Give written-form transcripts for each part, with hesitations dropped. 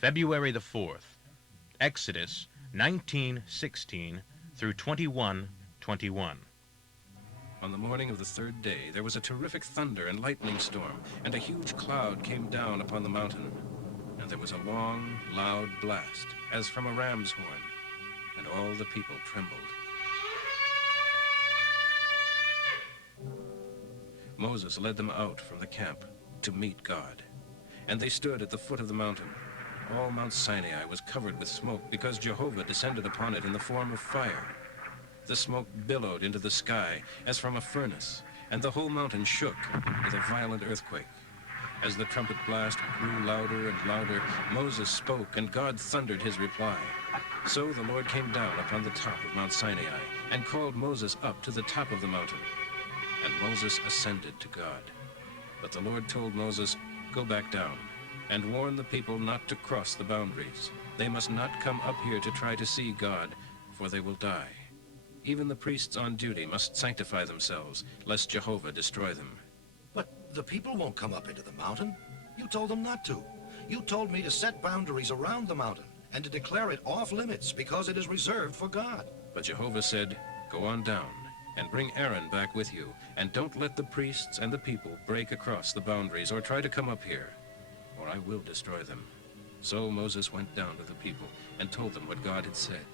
February the 4th, Exodus 19:16 through 21:21. On the morning of the third day, there was a terrific thunder and lightning storm, and a huge cloud came down upon the mountain. And there was a long, loud blast, as from a ram's horn, and all the people trembled. Moses led them out from the camp to meet God. And they stood at the foot of the mountain. All Mount Sinai was covered with smoke, because Jehovah descended upon it in the form of fire. The smoke billowed into the sky as from a furnace, and the whole mountain shook with a violent earthquake. As the trumpet blast grew louder and louder, Moses spoke, and God thundered his reply. So the Lord came down upon the top of Mount Sinai, and called Moses up to the top of the mountain. And Moses ascended to God. But the Lord told Moses, "Go back down, and warn the people not to cross the boundaries. They must not come up here to try to see God, for they will die. Even the priests on duty must sanctify themselves, lest Jehovah destroy them." But the people won't come up into the mountain. You told them not to. You told me to set boundaries around the mountain and to declare it off limits because it is reserved for God. But Jehovah said, "Go on down, and bring Aaron back with you, and don't let the priests and the people break across the boundaries or try to come up here, or I will destroy them." So Moses went down to the people and told them what God had said.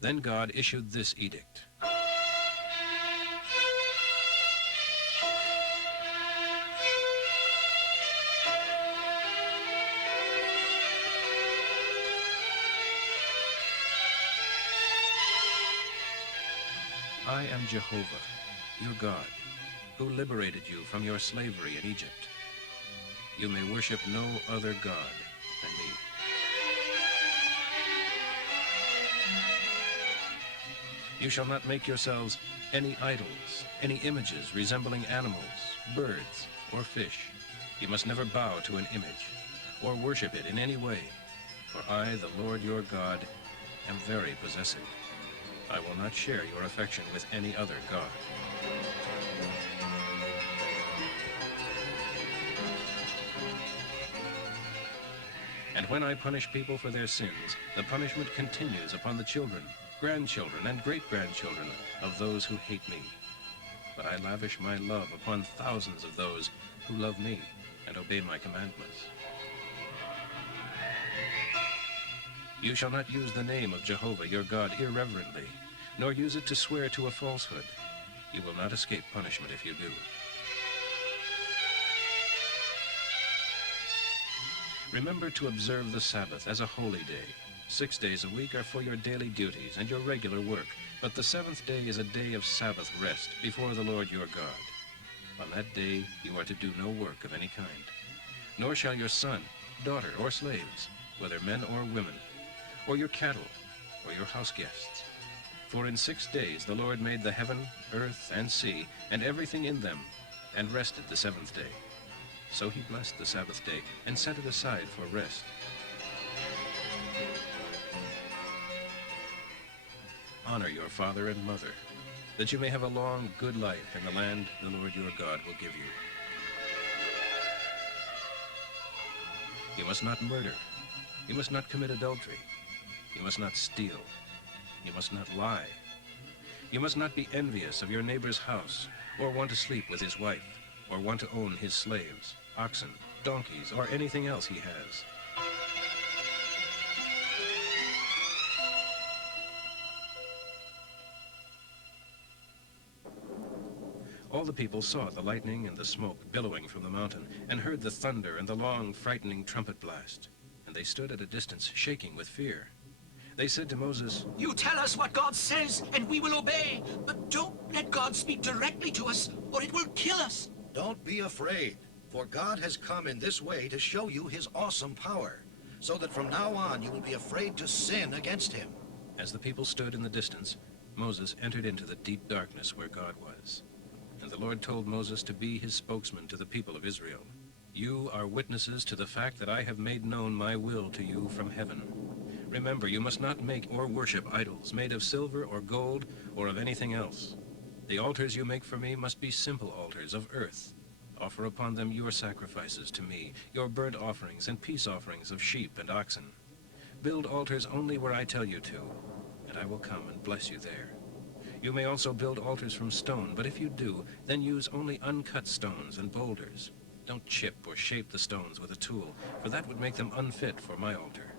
Then God issued this edict. I am Jehovah, your God, who liberated you from your slavery in Egypt. You may worship no other God than me. You shall not make yourselves any idols, any images resembling animals, birds, or fish. You must never bow to an image, or worship it in any way, for I, the Lord your God, am very possessive. I will not share your affection with any other god. And when I punish people for their sins, the punishment continues upon the children, grandchildren, and great-grandchildren of those who hate me. But I lavish my love upon thousands of those who love me and obey my commandments. You shall not use the name of Jehovah your God irreverently, nor use it to swear to a falsehood. You will not escape punishment if you do. Remember to observe the Sabbath as a holy day. 6 days a week are for your daily duties and your regular work, but the seventh day is a day of Sabbath rest before the Lord your God. On that day you are to do no work of any kind, nor shall your son, daughter, or slaves, whether men or women, or your cattle, or your house guests. For in 6 days the Lord made the heaven, earth, and sea, and everything in them, and rested the seventh day. So he blessed the Sabbath day, and set it aside for rest. Honor your father and mother, that you may have a long, good life in the land the Lord your God will give you. You must not murder. You must not commit adultery. You must not steal. You must not lie. You must not be envious of your neighbor's house, or want to sleep with his wife, or want to own his slaves, oxen, donkeys, or anything else he has. All the people saw the lightning and the smoke billowing from the mountain, and heard the thunder and the long, frightening trumpet blast. And they stood at a distance, shaking with fear. They said to Moses, "You tell us what God says, and we will obey. But don't let God speak directly to us, or it will kill us." Don't be afraid, for God has come in this way to show you his awesome power, so that from now on you will be afraid to sin against him. As the people stood in the distance, Moses entered into the deep darkness where God was. And the Lord told Moses to be his spokesman to the people of Israel. You are witnesses to the fact that I have made known my will to you from heaven. Remember, you must not make or worship idols made of silver or gold or of anything else. The altars you make for me must be simple altars of earth. Offer upon them your sacrifices to me, your burnt offerings and peace offerings of sheep and oxen. Build altars only where I tell you to, and I will come and bless you there. You may also build altars from stone, but if you do, then use only uncut stones and boulders. Don't chip or shape the stones with a tool, for that would make them unfit for my altar.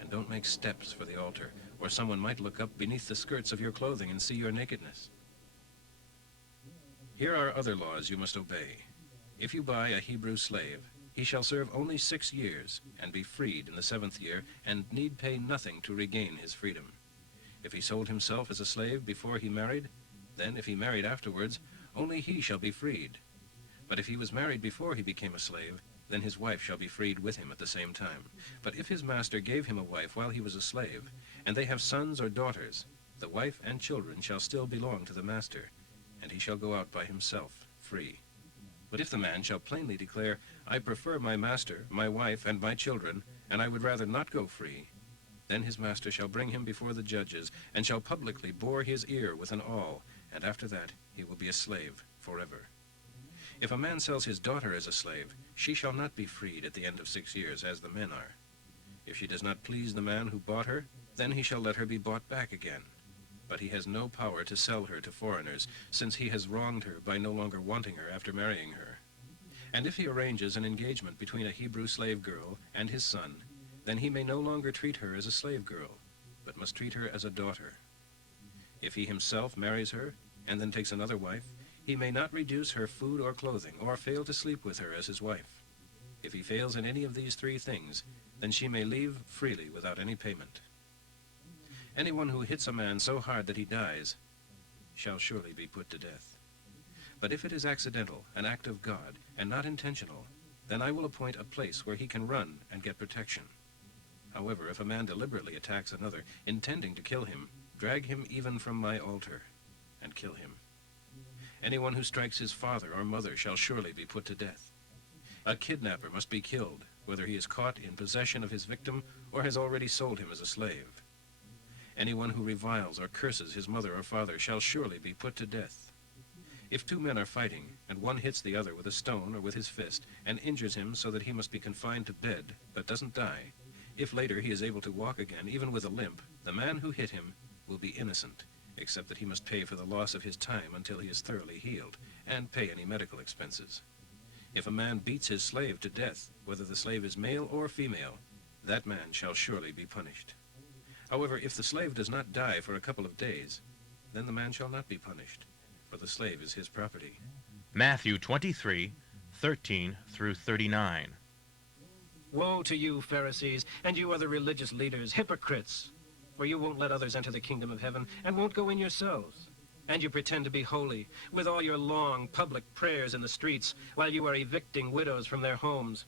And don't make steps for the altar, or someone might look up beneath the skirts of your clothing and see your nakedness. Here are other laws you must obey. If you buy a Hebrew slave, he shall serve only 6 years, and be freed in the 7th year, and need pay nothing to regain his freedom. If he sold himself as a slave before he married, then if he married afterwards, only he shall be freed. But if he was married before he became a slave, then his wife shall be freed with him at the same time. But if his master gave him a wife while he was a slave, and they have sons or daughters, the wife and children shall still belong to the master, and he shall go out by himself, free. But if the man shall plainly declare, I prefer my master, my wife, and my children, and I would rather not go free, then his master shall bring him before the judges, and shall publicly bore his ear with an awl, and after that he will be a slave forever. If a man sells his daughter as a slave, she shall not be freed at the end of 6 years, as the men are. If she does not please the man who bought her, then he shall let her be bought back again. But he has no power to sell her to foreigners, since he has wronged her by no longer wanting her after marrying her. And if he arranges an engagement between a Hebrew slave girl and his son, then he may no longer treat her as a slave girl, but must treat her as a daughter. If he himself marries her, and then takes another wife, he may not reduce her food or clothing, or fail to sleep with her as his wife. If he fails in any of these 3 things, then she may leave freely without any payment. Anyone who hits a man so hard that he dies shall surely be put to death. But if it is accidental, an act of God, and not intentional, then I will appoint a place where he can run and get protection. However, if a man deliberately attacks another, intending to kill him, drag him even from my altar and kill him. Anyone who strikes his father or mother shall surely be put to death. A kidnapper must be killed, whether he is caught in possession of his victim or has already sold him as a slave. Anyone who reviles or curses his mother or father shall surely be put to death. If 2 men are fighting, and one hits the other with a stone or with his fist, and injures him so that he must be confined to bed, but doesn't die, if later he is able to walk again, even with a limp, the man who hit him will be innocent, except that he must pay for the loss of his time until he is thoroughly healed, and pay any medical expenses. If a man beats his slave to death, whether the slave is male or female, that man shall surely be punished. However, if the slave does not die for a couple of days, then the man shall not be punished, for the slave is his property. Matthew 23:13 through 39. Woe to you, Pharisees, and you other religious leaders, hypocrites! For you won't let others enter the kingdom of heaven, and won't go in yourselves. And you pretend to be holy, with all your long public prayers in the streets, while you are evicting widows from their homes.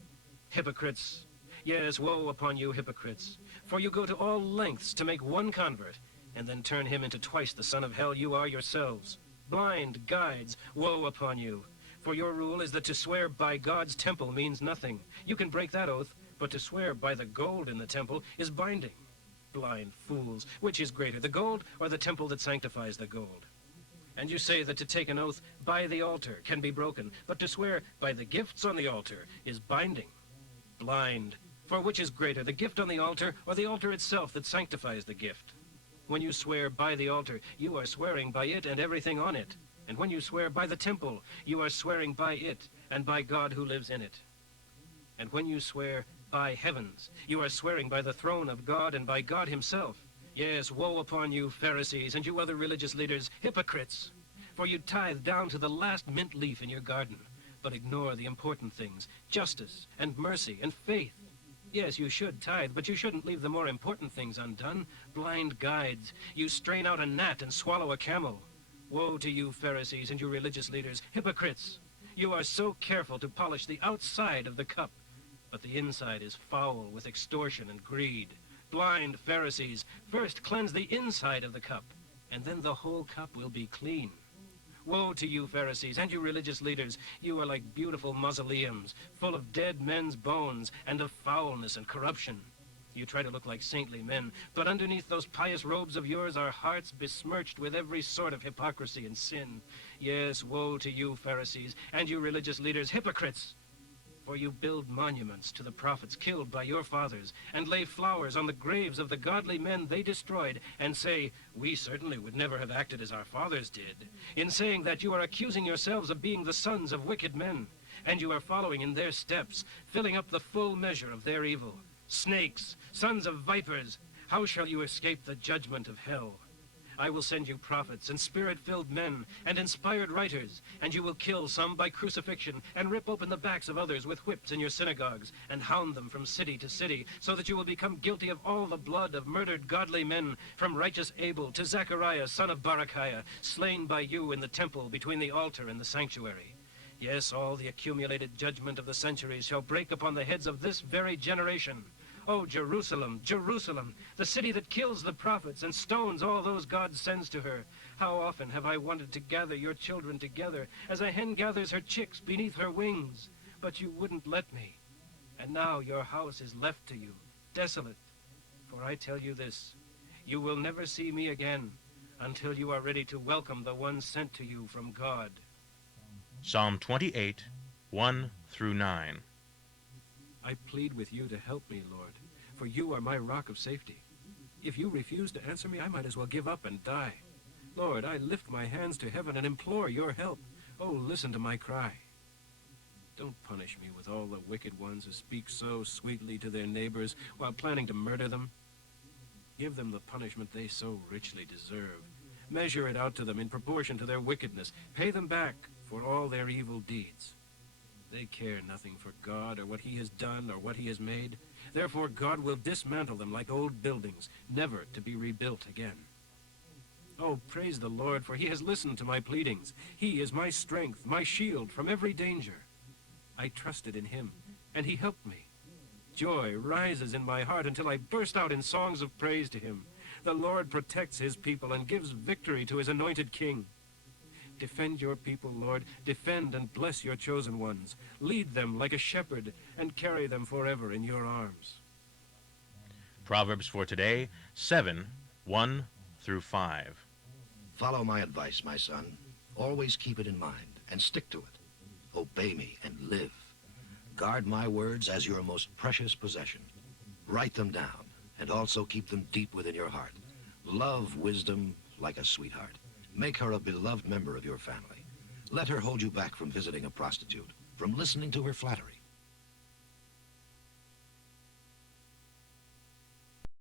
Hypocrites! Yes, woe upon you, hypocrites! For you go to all lengths to make one convert, and then turn him into twice the son of hell you are yourselves. Blind guides, woe upon you! For your rule is that to swear by God's temple means nothing. You can break that oath, but to swear by the gold in the temple is binding. Blind fools, which is greater, the gold or the temple that sanctifies the gold? And you say that to take an oath by the altar can be broken, but to swear by the gifts on the altar is binding. Blind, for which is greater, the gift on the altar or the altar itself that sanctifies the gift? When you swear by the altar, you are swearing by it and everything on it. And when you swear by the temple, you are swearing by it and by God who lives in it. And when you swear by heavens, you are swearing by the throne of God and by God himself. Yes, woe upon you, Pharisees, and you other religious leaders, hypocrites! For you tithe down to the last mint leaf in your garden, but ignore the important things, justice and mercy and faith. Yes, you should tithe, but you shouldn't leave the more important things undone. Blind guides, you strain out a gnat and swallow a camel. Woe to you, Pharisees, and you religious leaders, hypocrites! You are so careful to polish the outside of the cup, but the inside is foul with extortion and greed. Blind Pharisees, first cleanse the inside of the cup, and then the whole cup will be clean. Woe to you, Pharisees, and you religious leaders! You are like beautiful mausoleums, full of dead men's bones and of foulness and corruption. You try to look like saintly men, but underneath those pious robes of yours are hearts besmirched with every sort of hypocrisy and sin. Yes, woe to you, Pharisees, and you religious leaders, hypocrites! For you build monuments to the prophets killed by your fathers, and lay flowers on the graves of the godly men they destroyed, and say, we certainly would never have acted as our fathers did. In saying that, you are accusing yourselves of being the sons of wicked men, and you are following in their steps, filling up the full measure of their evil. Snakes, sons of vipers, how shall you escape the judgment of hell? I will send you prophets and spirit-filled men and inspired writers, and you will kill some by crucifixion and rip open the backs of others with whips in your synagogues and hound them from city to city, so that you will become guilty of all the blood of murdered godly men, from righteous Abel to Zechariah, son of Barachiah, slain by you in the temple between the altar and the sanctuary. Yes, all the accumulated judgment of the centuries shall break upon the heads of this very generation. Oh, Jerusalem, Jerusalem, the city that kills the prophets and stones all those God sends to her. How often have I wanted to gather your children together, as a hen gathers her chicks beneath her wings, but you wouldn't let me. And now your house is left to you, desolate. For I tell you this, you will never see me again until you are ready to welcome the one sent to you from God. Psalm 28, 1 through 9. I plead with you to help me, Lord, for you are my rock of safety. If you refuse to answer me, I might as well give up and die. Lord, I lift my hands to heaven and implore your help. Oh, listen to my cry. Don't punish me with all the wicked ones who speak so sweetly to their neighbors while planning to murder them. Give them the punishment they so richly deserve. Measure it out to them in proportion to their wickedness. Pay them back for all their evil deeds. They care nothing for God or what he has done or what he has made. Therefore God will dismantle them like old buildings, never to be rebuilt again. Oh, praise the Lord, for he has listened to my pleadings. He is my strength, my shield from every danger. I trusted in him, and he helped me. Joy rises in my heart until I burst out in songs of praise to him. The Lord protects his people and gives victory to his anointed king. Defend your people, Lord. Defend and bless your chosen ones. Lead them like a shepherd and carry them forever in your arms. Proverbs for today, 7, 1 through 5. Follow my advice, my son. Always keep it in mind and stick to it. Obey me and live. Guard my words as your most precious possession. Write them down and also keep them deep within your heart. Love wisdom like a sweetheart. Make her a beloved member of your family. Let her hold you back from visiting a prostitute, from listening to her flattery.